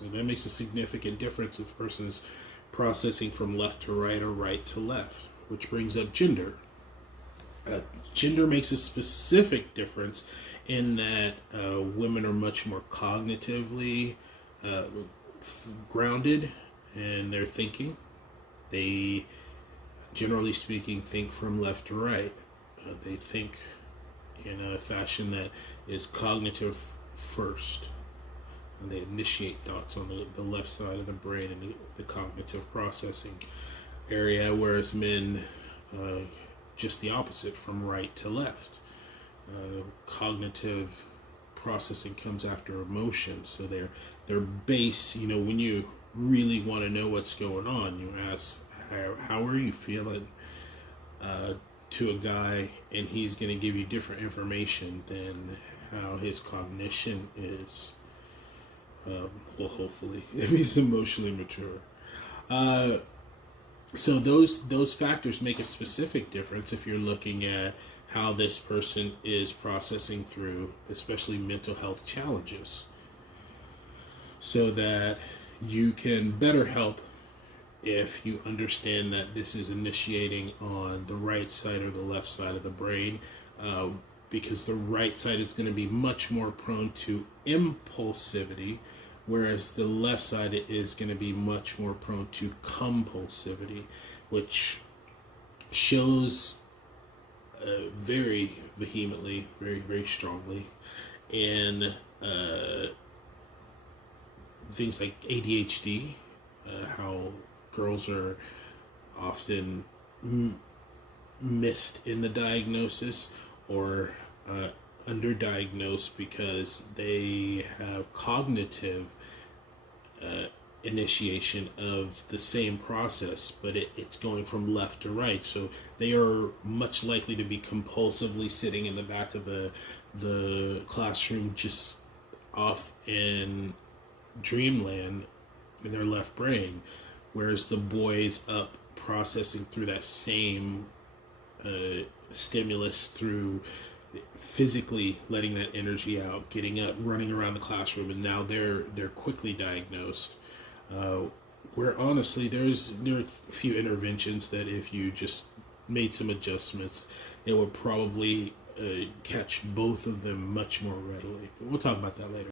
So that makes a significant difference if a person is processing from left to right or right to left, which brings up gender. Gender makes a specific difference in that women are much more cognitively uh, grounded in their thinking. They, generally speaking, think from left to right. They think in a fashion that is cognitive first. And they initiate thoughts on the left side of the brain and the cognitive processing area, whereas men, just the opposite, from right to left. Cognitive processing comes after emotion, so their base. When you really want to know what's going on, you ask, "How are you feeling?" To a guy, and he's going to give you different information than how his cognition is. Well, hopefully, if he's emotionally mature. So those factors make a specific difference if you're looking at how this person is processing through, especially mental health challenges, so that you can better help if you understand that this is initiating on the right side or the left side of the brain, because the right side is going to be much more prone to impulsivity, whereas the left side is going to be much more prone to compulsivity, which shows very vehemently, very, very strongly, in things like ADHD, how girls are often missed in the diagnosis or underdiagnosed because they have cognitive initiation of the same process, but it's going from left to right. So they are much likely to be compulsively sitting in the back of the classroom, just off in dreamland in their left brain, whereas the boys up processing through that same stimulus, through physically letting that energy out, getting up, running around the classroom, and now they're quickly diagnosed. Where honestly, there are a few interventions that if you just made some adjustments, it would probably catch both of them much more readily. But we'll talk about that later.